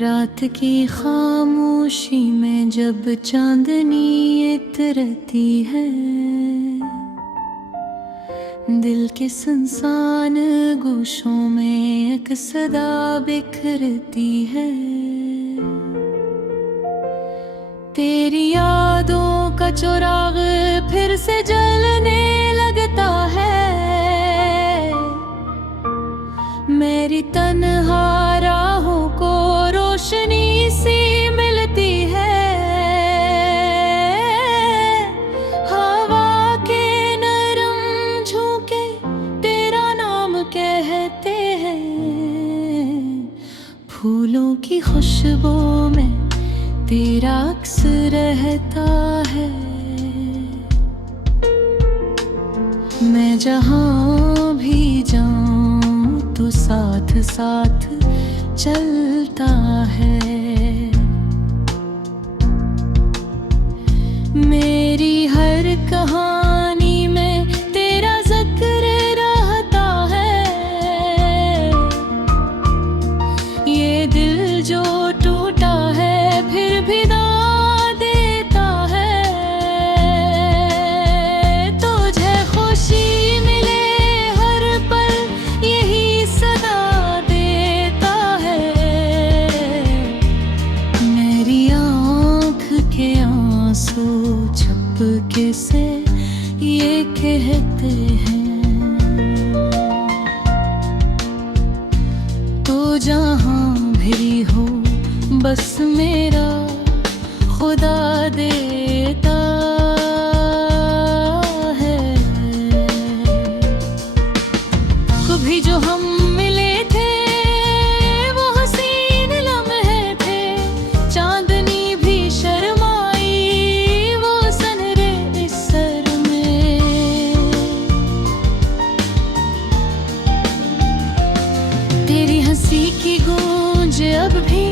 रात की खामोशी में जब चांदनी इतरती है, दिल के सुनसान गोशों में एक सदा बिखरती है। तेरी यादों का चिराग फिर से जलने लगता है। मेरी तन्हा राहों को रोशनी सी मिलती है। हवा के नरम झोंके तेरा नाम कहते हैं। फूलों की खुशबू में तेरा अक्स रहता है। मैं जहाँ भी जाऊँ तो साथ साथ चलता है। मेरी हर कहानी में तेरा जिक्र रहता है। ये दिल जो टूटा है फिर भी दाद देता है। तुझे खुशी मिले हर पल यही सदा देता है। मेरी आँख के आंसू झपके से ये कहते हैं, तो जहाँ भी हो बस मेरा खुदा देता है। कभी जो हम मिले थे वो हसीन लम्हे थे। चांदनी भी शर्माई वो सनरे इस सर में। तेरी हंसी की गूंज अब भी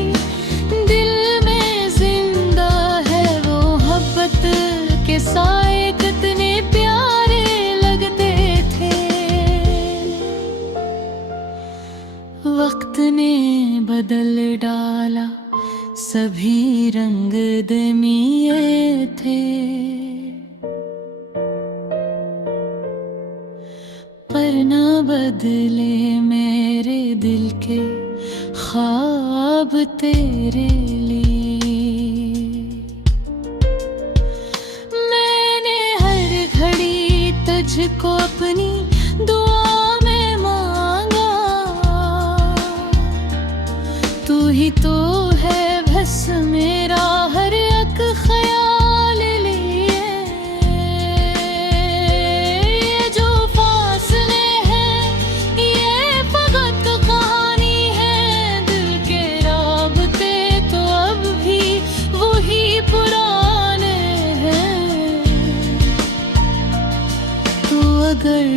दिल में जिंदा है। वो मोहब्बत के साए कितने प्यारे लगते थे। वक्त ने बदल डाला सभी रंग दमिए थे। पर न बदले मेरे दिल के ख्वाब तेरे लिए। मैंने हर घड़ी तुझको अपनी दुआ में मांगा। तू ही तो है बस मेरा हर एक ख्याल लिए। ये जो फासले हैं ये फकत कहानी है। दिल के राबते तो अब भी वही पुराने हैं। तू अगर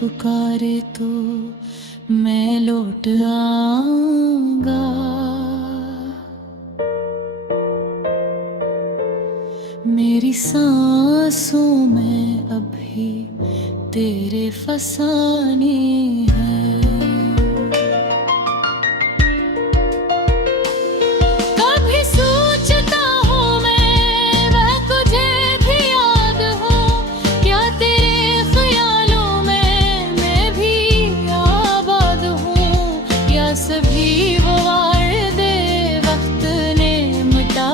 पुकारे तो मैं लौट आऊंगा। मेरी सांसों में अभी तेरे फसाने हैं। कभी सोचता हूँ मैं वह तुझे भी याद हो। क्या तेरे ख्यालों में मैं भी आबाद हूँ। या सभी वो वादे वक्त ने मिटा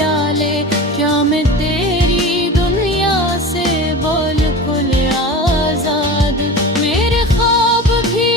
डाले। क्या मैं तेरी दुनिया से बिल्कुल आजाद। मेरे ख्वाब भी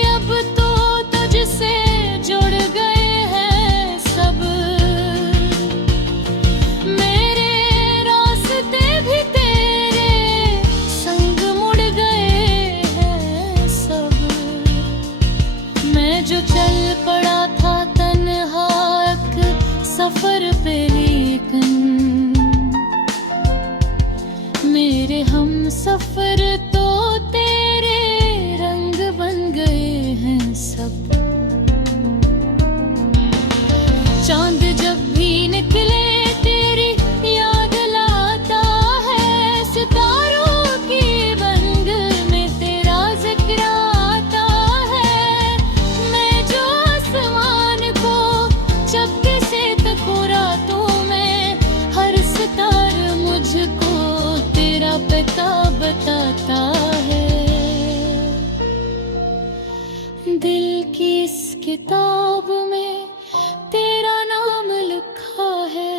किताब में तेरा नाम लिखा है।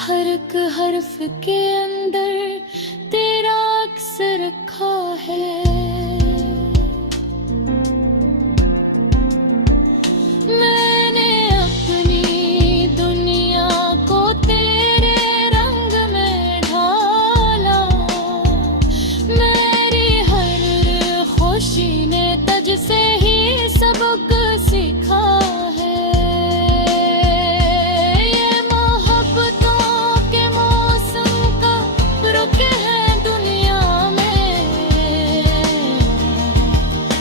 हर एक हर्फ के अंदर तेरा अक्स रखा है। मैंने अपनी दुनिया को तेरे रंग में ढाला। मेरी हर खुशी ने तुझसे ही सबक सीखा है। ये मोहब्बतों के मौसम का रुक है दुनिया में।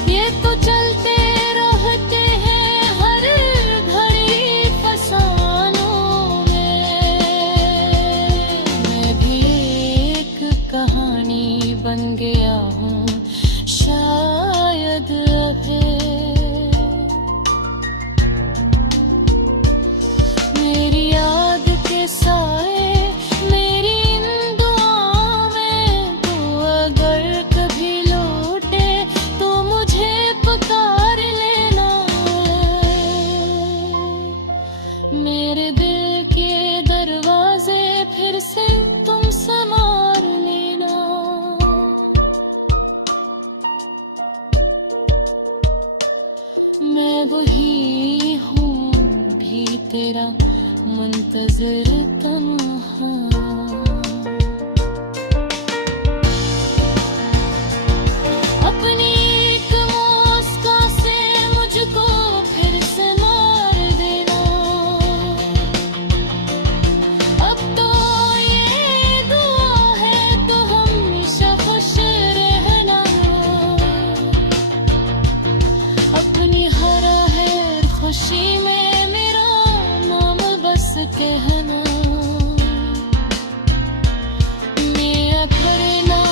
ये तो चलते रहते हैं हर घड़ी फसानों में। मैं भी एक कहानी बन गया हूँ शायद अभी। मेरी याद के साए मेरी इन दुआओं में, तू अगर कभी लौटे तो मुझे पुकार लेना। मेरे दिल के दरवाजे फिर से तुम संवार लेना। मैं वही हूँ भी तेरा मुंतज़िर तन्हा। अपनी एक मुस्कान से मुझको फिर से मार देना। अब तो ये दुआ है तो हमेशा खुश रहना। अपनी हर खुशी में मेरा नाम बस कहना। मैं अगर ना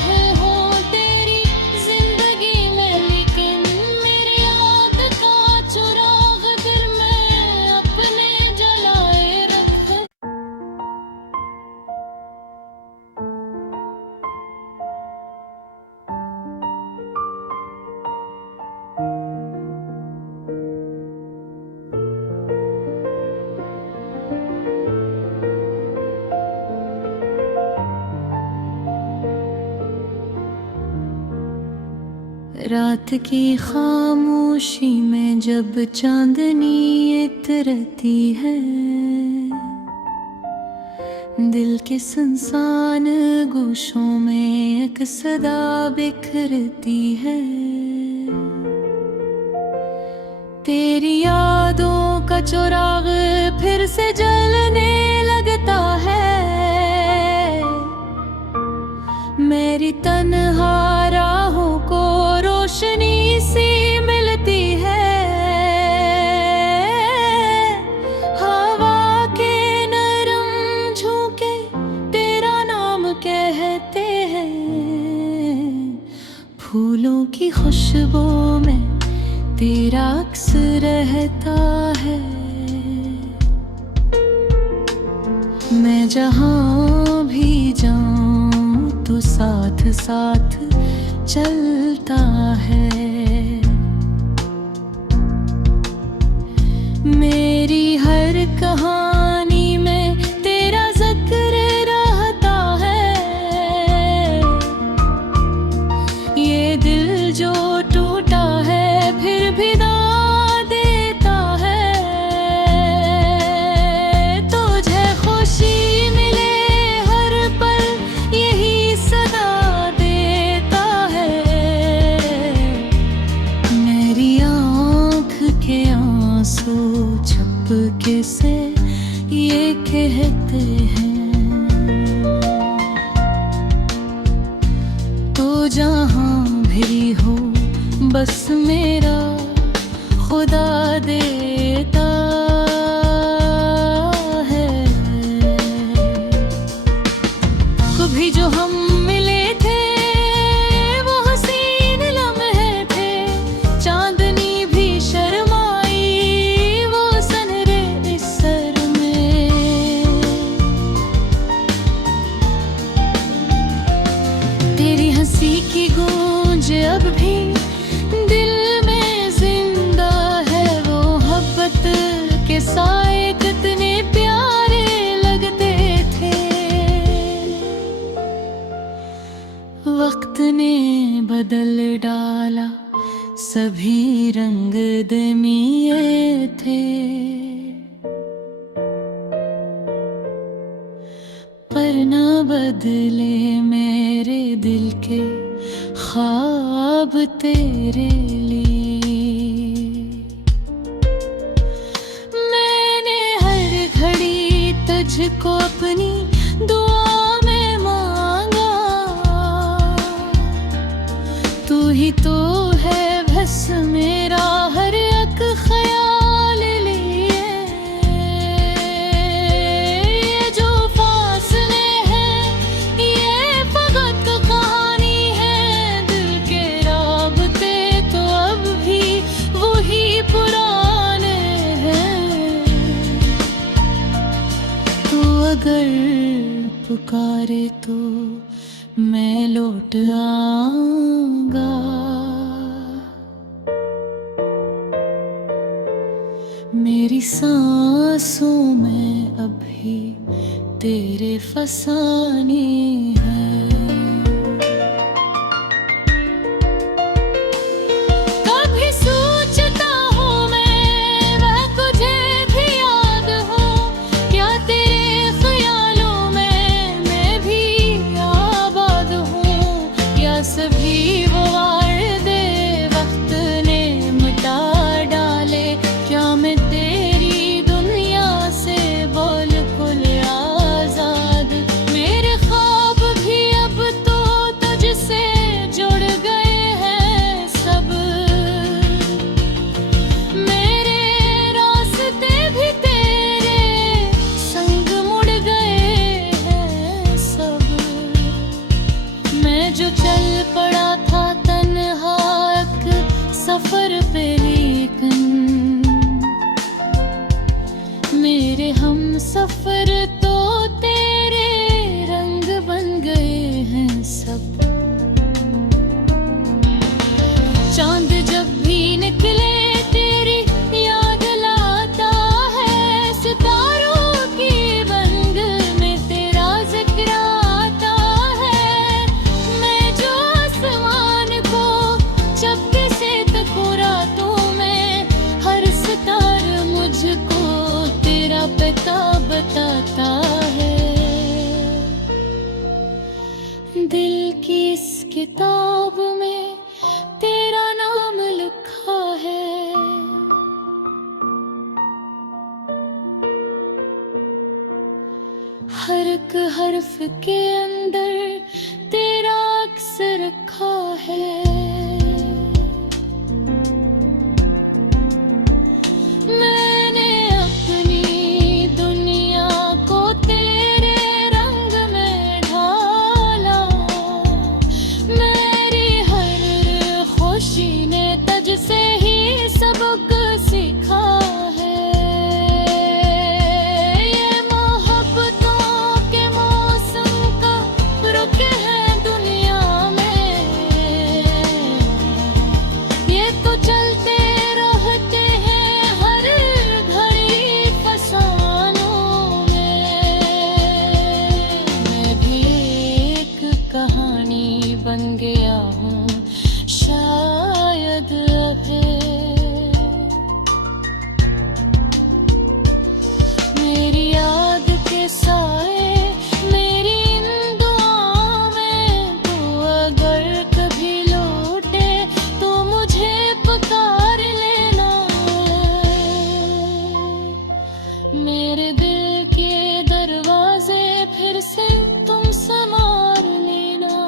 भी हूँ तेरी जिंदगी में, लेकिन मेरी याद का चिराग दिल में अपने जलाए रख। रात की खामोशी में जब चांदनी इतरती है, दिल के सुनसान गोशों में एक सदा बिखरती है। तेरी यादों का चिराग फिर से जलने लगता है। मेरी तन्हा राहों को रोशनी सी मिलती है। हवा के नरम झोंके तेरा नाम कहते हैं। फूलों की खुशबू में तेरा अक्स रहता है। मैं जहाँ भी जाऊँ तो साथ साथ चलता है। मेरी हर कहानी में तेरा जिक्र रहता है। ये दिल जो टूटा है फिर भी दाद देता है। तुझे खुशी मिले हर पल यही सदा देता है। मेरी आँख के आंसू झपके से ये कहते हैं, तो जहाँ भी हो बस मेरा खुदा देता है। कभी जो हम मिले थे वो हसीन लम्हे थे। चांदनी भी शर्माई वो सनरे इस सर में। तेरी पर न बदले मेरे दिल के ख्वाब तेरे लिए। मैंने हर घड़ी तुझको अपनी दुआ में मांगा, तू ही तो है बस मेरा हर एक ख्याल लिए। ये जो फासले हैं ये फकत कहानी है, दिल के राबते तो अब भी वही पुराने हैं। तू अगर पुकारे तो मैं लौट आऊंगा, मेरी सांसों में अभी तेरे फसाने हैं। कभी सोचता हूँ मैं वह तुझे भी याद हो, क्या तेरे ख्यालों में मैं भी आबाद हूँ, या सभी वो वादे वक्त ने मिटा डाले, क्या मैं तेरी दुनिया से बिल्कुल आजाद। मेरे ख्वाब भी अब तो तुझसे जुड़ गए हैं सब, मेरे रास्ते भी तेरे संग मुड़ गए हैं सब। मैं जो चल पड़ा था तन्हा एक सफर पे, लेकिन मेरे हम सफर तो तेरे रंग बन गए हैं सब। चांद जब भी निकले तेरी याद लाता है, सितारों की बंग में तेरा जिक्र आता है। मैं जो आसमान को चपके से तकूं रातों में, हर सितारा मुझको तेरा पता बताता है। दिल की इस किताब में तेरा नाम लिखा है, हर एक हर्फ के अंदर तेरा अक्स रखा है। मैंने अपनी दुनिया को तेरे रंग में ढाला, मेरी हर खुशी ने तुझसे ही सबक सीखा है। ये मोहब्बतों के मौसम का रुके हैं दुनिया में, ये तो चलते रहते हैं हर घड़ी फसानों में। मैं भी एक कहानी बन गया हूँ शायद अभी, मेरी याद के साए मेरी इन दुआओं में, तू अगर कभी लौटे तो मुझे पुकार लेना। मेरे दिल के दरवाजे फिर से तुम संवार लेना।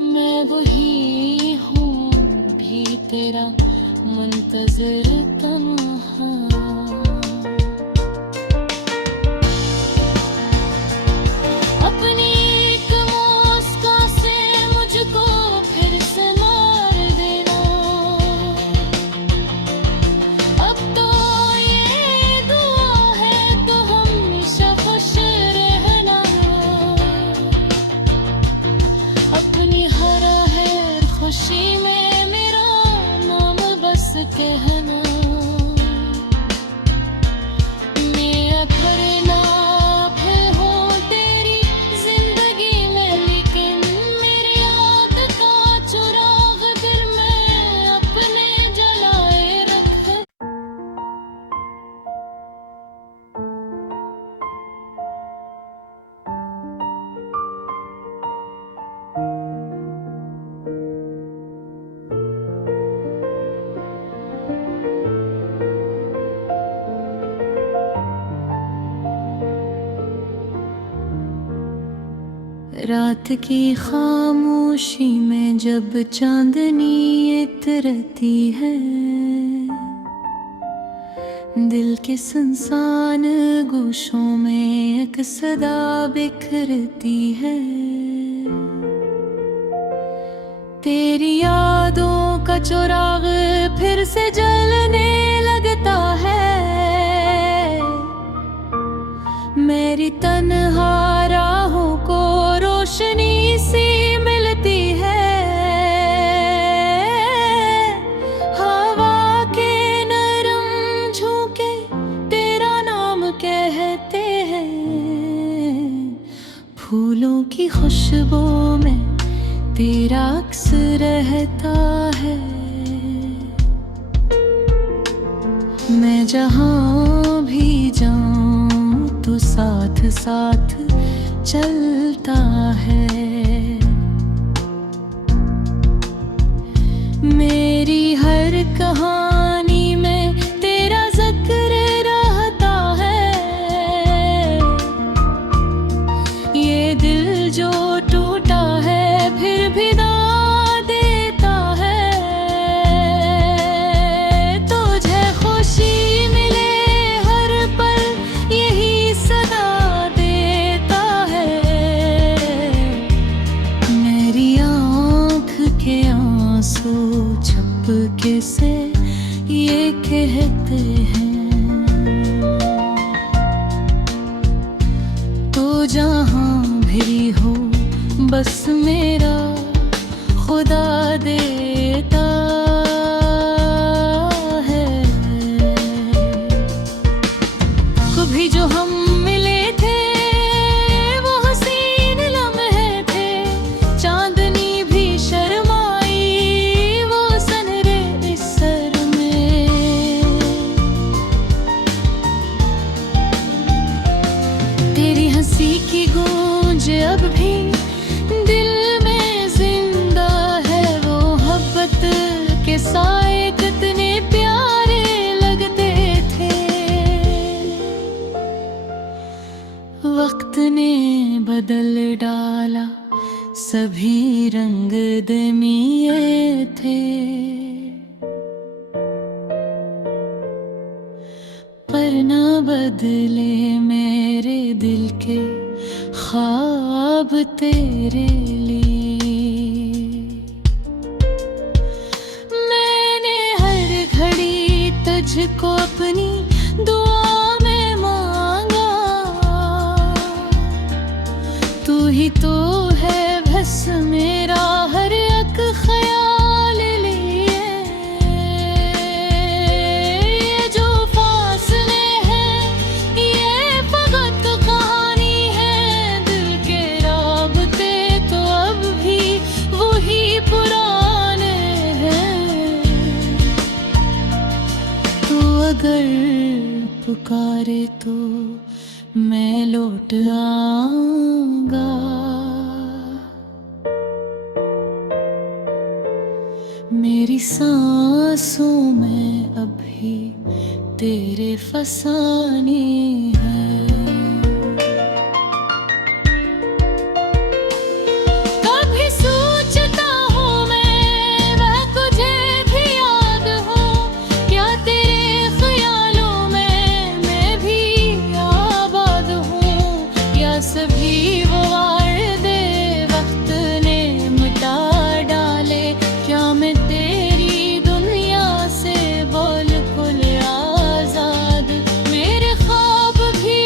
मैं वही हूँ भी तेरा मुंतज़िर तन्हा, अपनी एक मुस्कान से मुझको फिर से मार देना। अब तो ये दुआ है तो हमेशा खुश रहना, अपनी हर खुशी में मेरा नाम बस कहना। मैं अगर ना भी हूँ तेरी जिंदगी में, लेकिन मेरी याद का चिराग दिल में अपने जलाए रख। रात की खामोशी में जब चांदनी इतरती है, दिल के सुनसान गोशों में एक सदा बिखरती है। तेरी यादों का चिराग फिर से जलने लगता है, मेरी तन्हा राहों को रोशनी सी मिलती है। हवा के नरम झोंके तेरा नाम कहते हैं, फूलों की खुशबू में तेरा अक्स रहता है। मैं जहाँ भी जाऊँ तो साथ साथ चलता है। मेरी हर कहानी में तेरा जिक्र रहता है। ये दिल जो टूटा है फिर भी दाद देता है। तुझे खुशी मिले हर पल यही सदा देता है। मेरी आँख के आंसू झपके से ये कहते हैं, तो जहाँ भी हो बस मेरा खुदा देता है। कभी जो हम मिले थे वो हसीन लम्हे थे, चांदनी भी शर्माई वो सनरे इस सर में। तेरी हंसी की गूंज अब भी दिल में जिंदा है। वो मोहब्बत के साए कितने प्यारे लगते थे। वक्त ने बदल डाला सभी रंग दमिए थे, पर न बदले मेरे दिल के ख्वाब तेरे लिए। मैंने हर घड़ी तुझको अपनी दुआ में मांगा, तू ही तो है बस मेरा हर एक ख्याल लिए। ये जो फासले हैं ये फकत कहानी है, दिल के राबते तो अब भी वही पुराने हैं। तू अगर पुकारे तो मैं लौट आऊंगा। मेरी सांसों में अभी तेरे फसाने हैं। कभी सोचता हूँ मैं वह तुझे भी याद हो, क्या तेरे ख्यालों में मैं भी आबाद हूँ, या सभी वो वादे वक्त ने मिटा डाले। क्या मैं तेरी दुनिया से बिल्कुल आजाद, मेरे ख्वाब भी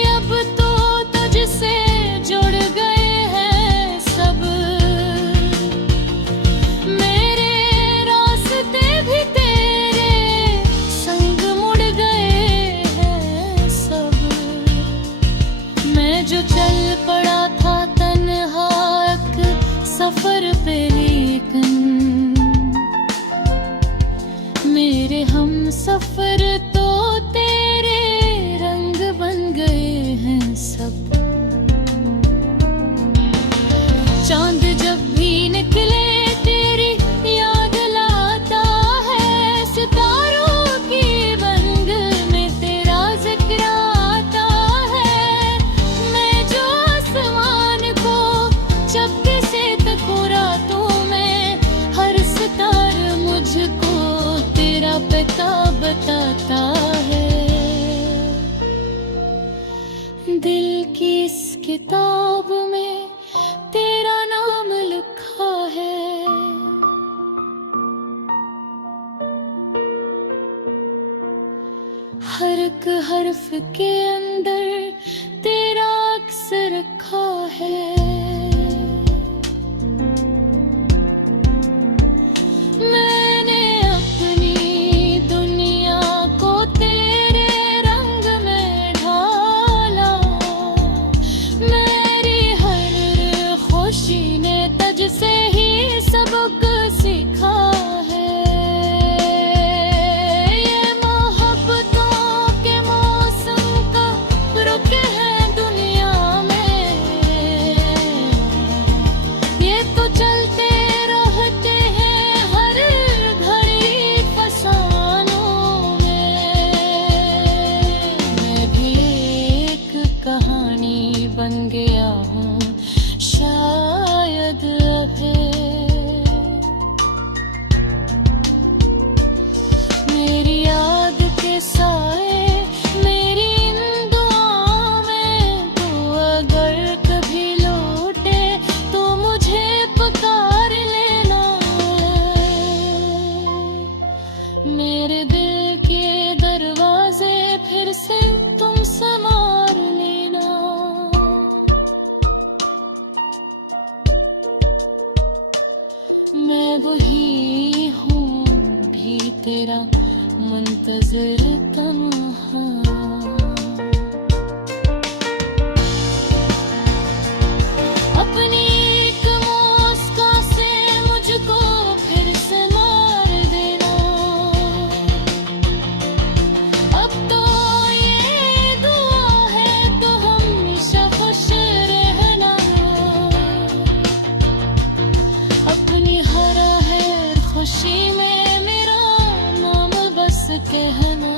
किताब में तेरा नाम लिखा है। हर एक हर्फ के अंदर तेरा अक्स रखा है। मैंने अपनी दुनिया को तेरे रंग में ढाला। मेरी हर खुशी ने तुझ से ही सबक सीखा है। ये मोहब्बतों के मौसम का रुख है दुनिया में। ये तो चलते रहते हैं हर घड़ी फसानों में। मैं भी एक कहानी बन गया हूँ शायद अभी। मेरी याद के साए मेरी इन दुआओं में, तू अगर कभी लौटे तो मुझे पुकार लेना। मेरे दिल के दरवाजे फिर से तुम संवार लेना। मैं वही हूँ भी तेरा मुंतज़िर तन्हा। अपनी एक मुस्कान से मुझको फिर से मार देना। अब तो ये दुआ है तो हमेशा खुश रहना। अपनी हर खुशी में मेरा नाम बस कहना।